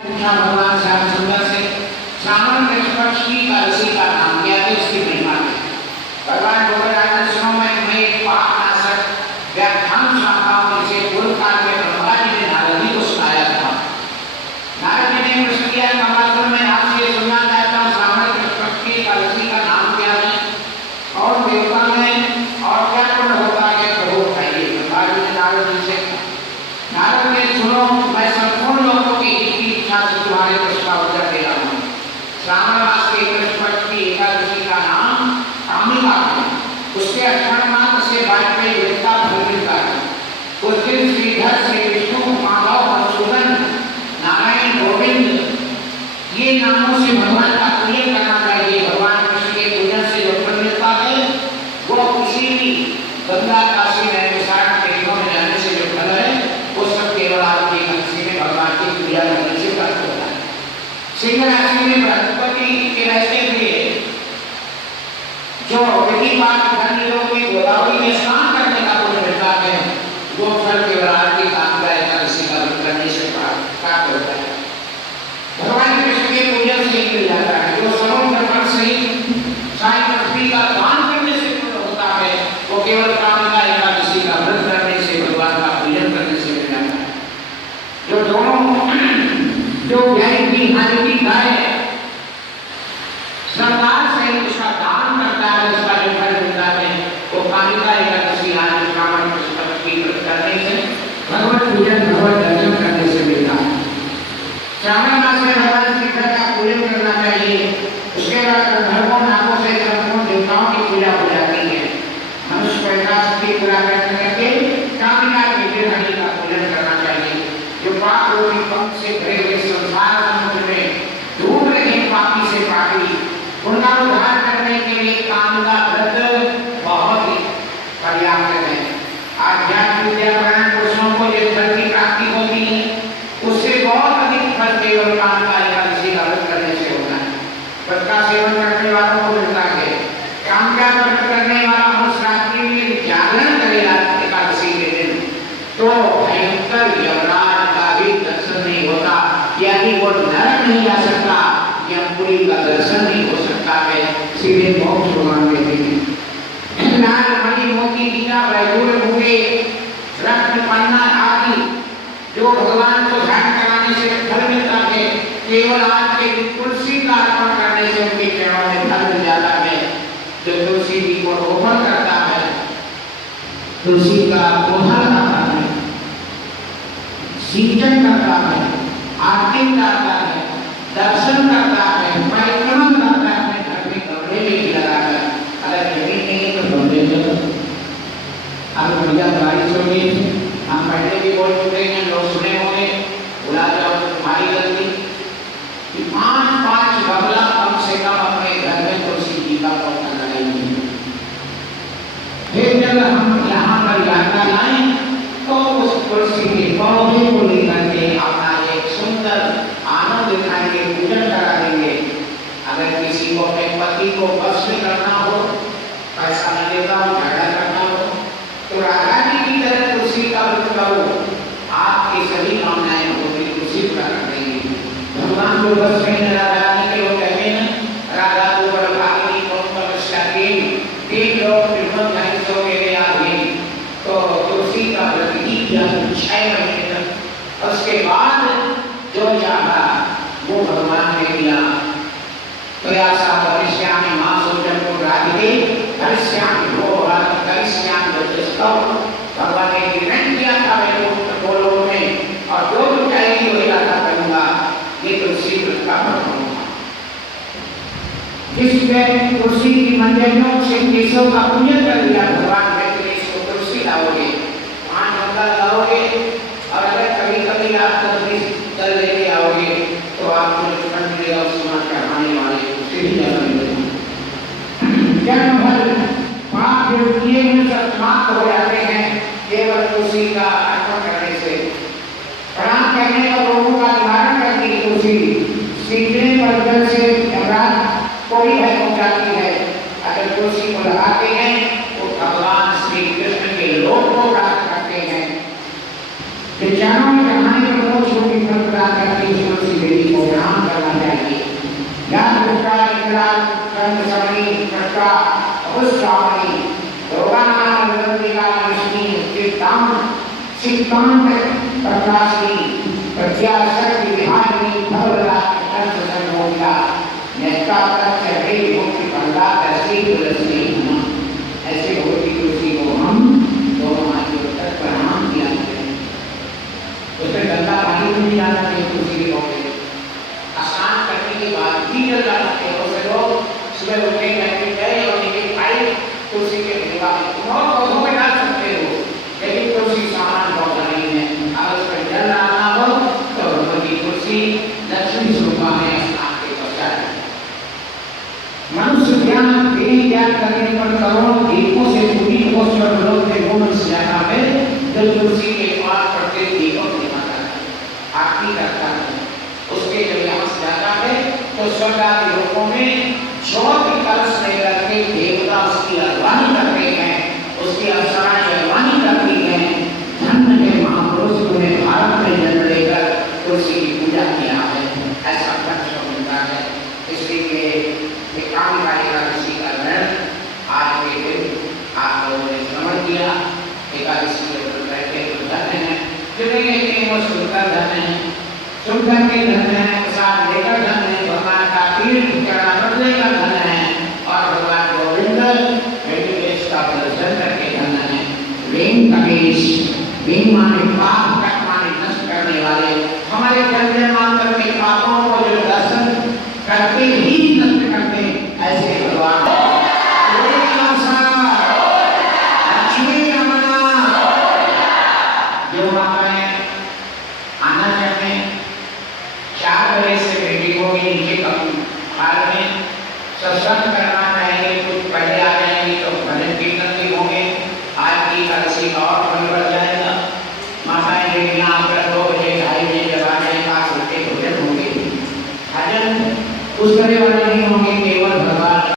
पूछा भगवान श्याम सुंदर से, श्रावण कृष्ण पक्ष की एकादशी का नाम क्या है, उसकी महिमा है। भगवान बोले राजन सुनो, मैं तुम्हें एक पापनाशक व्याख्यान सुनाता हूं, जिसे पूर्व काल में ब्रह्मा जी ने नारद जी को सुनाया था। नारद जी ने प्रश्न किया, महात्मा मैं आपसे सुनना चाहता हूँ, श्रावण कृष्ण पक्ष की एकादशी का नाम क्या है और देवता में और क्या पुण्य होता है, प्रभु बताइए। ब्रह्मा जी ने नारद जी से, नारद ने सुनो, मैं संपूर्ण लोगों की इच्छा से तुम्हारे प्रश्न का उत्तर दे रहा हूँ। श्रावण मास के कृष्ण पक्ष की एकादशी का नाम कामिका है। उसके अक्षर मात्र से वाजपेयी देवता फल मिलता है। उस दिन श्रीधर, श्री विष्णु, माधव, मधुसूदन, नारायण, गोविंद ये नामों से भगवान का पूजन करना चाहिए। भगवान कृष्ण के पूजन से जो फल मिलता है वो किसी भी गंगा, काशी, नैमिषारण्य के तीर्थों में जाने से जो फल है वो सब केवल आपकी एकादशी में भगवान की पूजा करने से प्राप्त होता है। सिंह राशि में बृहस्पति के रहते हुए जो विधि पाठ करने लोगों की गोदावरी में स्नान करने का पुण्य मिलता है, वो फल केवल आपकी कामिका एकादशी का व्रत करने से प्राप्त होता है। भगवान कृष्ण के पूजन से ही मिल जाता है। जो समुद्र पर से सारी पृथ्वी का दान करने से पूर्ण होता है, वो केवल कामिका एकादशी का व्रत करने से, भगवान का पूजन करने से मिल जाता है। जो दोनों जो गाय की हानि की गाय सरकार से उसका दान करता है, उसका जो फल मिलता है वो कामिका एकादशी आज श्रावण कृष्ण पक्ष की व्रत करने से, भगवत पूजन, भगवत दर्शन करने से मिलता है। श्रावण मास में भगवान श्रीधर का पूजन करना चाहिए। उसके बाद गंधर्वों, नागों से संपूर्ण देवताओं की पूजा हो जाती है। मनुष्य को एकादशी पूरा करके कामिका के हरि का पूजन करना चाहिए। जो पाप रूपी पंख से भरे हुए संसार समुद्र में डूब रहे पापी से पापी, उनका उद्धार करने के लिए कामिका व्रत बहुत ही पर्याप्त है। आध्यात्मिक विद्यापरायण पुरुषों को जो फल की प्राप्ति होती है उससे बहुत अधिक फल केवल कामिका एकादशी का व्रत करने से होता है। व्रत का सेवन करने वालों को मिलता है। कामिका व्रत करने वाला उस रात्रि में जागरण करेगा एकादशी के दिन तो भयंकर यमराज का भी दर्शन नहीं होता, यानी वो नरक नहीं जा सकता, यमपुरी का दर्शन नहीं हो सकता है, सीधे मोक्ष भगवान देते हैं। लाल, मणि, मोती, हीरा, वैडूर्य, मुगे, रत्न, पन्ना आदि जो भगवान को ध्यान कराने से फल मिलता है, केवल आज के तुलसी का अर्पण करने से उनके चरणों में फल मिल जाता है। जो तुलसी जी को रोपण करता है, तुलसी का पौधा लगाता है, सिंचन करता है, आरती करता है, दर्शन करता है, परिक्रमा करता है, अपने घर में कमरे में भी लगाकर, अगर जमीन नहीं है तो कमरे में अब बढ़िया बारिश हो गई। हम पहले भी बोल चुके हैं, लोग सुने होंगे, बुला जाओ तो तुम्हारी गलती कि 5-5 बगला कम से कम अपने घर में तुलसी जी का पौधा लगाएंगे। फिर जब हम यहाँ पर यात्रा लाएं तो उस तुलसी के पौधे को लेकर के अपना एक सुंदर आनंद दिखाएंगे, पूजन करा देंगे। अगर किसी को अपने पति को बस में करना हो, पैसा न देता हो, झगड़ा करना हो, तो राजा जी की तरह तुलसी का व्रत करो, आपकी सभी कामनाएं होगी, तुलसी पूरा कर देंगे। भगवान को बस में न राजा जी के लोग कहते हैं, राजा को बड़भागी कौन तपस्या की, 3 लोग त्रिभुवन धरि सो गए आगे, तो तुलसी का व्रत ही किया 6 महीने तक। उसके बाद जो चाहा वो भगवान ने दिया। प्रयासा परिश्यामि मां सूर्यं को राधिके परिश्यामि भोगान परिश्यामि वचस्तव। भगवान ने निर्णय किया था वैकुंठ गोलोक में, और जो भी चाहेगी वही राधा करूंगा। ये तुलसी व्रत का फल होगा। जिसमें तुलसी की मंजरियों से केशव का पूजन कर लिया, भगवान कहते इसको तुलसी लाओगे, 5 गंगा लाओगे, और अगर कभी कभी आप जल लेके आओगे तो आपको लक्ष्मण मिलेगा, उस समाज चढ़ाने वाले उसे ही जल मिलेगा। जन्म भर पाप जो किए हुए सब समाप्त हो जाते हैं केवल तुलसी का अर्पण करने से। प्रणाम करने और रोगों का निवारण करती है तुलसी। सीखने पर जल से यमराज को भी भय पहुंचाती है। अगर तुलसी को लगाते हैं तो भगवान श्री कृष्ण के लोक को प्राप्त करते हैं। विचारों में कहानी पर मोक्ष को भी फल प्रदान करती है तुलसी। चित्तांत प्रकाशी प्रत्याशक्ति विहारिणी भवराज कंठ संगोगा नेता तक चढ़े मुक्ति बंदा ऐसी तुलसी ऐसे भगवती तुलसी को हम दोनों हाथों तक प्रणाम किया करें। उसमें गंगा पानी में भी जाना चाहिए तुलसी के होंगे स्नान करने के बाद भी जल जाना चाहिए। उससे लोग सुबह उठे कहते गए और एक पाइप तुलसी के भिजवा में और पौधों में डाल सकते हो लेकिन तुलसी सामान पौधा नहीं है। अगर उसमें जल डालना हो तो भगवती तुलसी लक्ष्मी स्वरूपा में स्नान के पश्चात मनुष्य ज्ञान ज्ञान करने पर करोड़ों दीपों से पूरी को स्वर्गलोक में वो मनुष्य जाता है जो तुलसी के पास पड़ते दीपों की माता आरती करता है। उसके जब यहाँ से जाता है तो स्वर्ग आदि लोकों में ज्योति कलश लेकर के देवता उसकी अगवानी करते हैं, उसकी अप्सराएं अगवानी करती हैं। धन्य के महापुरुष ने भारत में जन्म लेकर तुलसी की पूजा किया है, ऐसा लक्ष्य मिलता है। इसलिए एकांता एकादशी का वर्णन आज के दिन आप लोगों ने श्रवण किया। एकादशी के व्रत रहते तो धन्य है, जिन्हें वो सुनकर धन्य है, सुनकर के धन्य है, प्रसाद लेकर धन्य है, भगवान का तीर्थ चरणामृत लेकर धन्य है और भगवान गोविंद वेंकटेश का दर्शन करके धन्य है। वेंकटेश वें माने पाप कर्म माने नष्ट करने वाले हमारे जन्म जन्मांतर के पापों को जो दर्शन करते ही नष्ट करते ऐसे भगवान लक्ष्मी रमना जो माताएं आना चाहते हैं 4 बजे से मीटिंग होगी नीचे हाल में सत्संग करना चाहेंगे कुछ पहले आ जाएंगे तो भजन कीर्तन भी होंगे। आज की एकादशी का और फल बढ़ जाएगा। माताएं लेकिन आकर 2 बजे 2:30 बजे जब आ जाए 5 घंटे भोजन होंगे। भजन उस तरह वाले नहीं होंगे केवल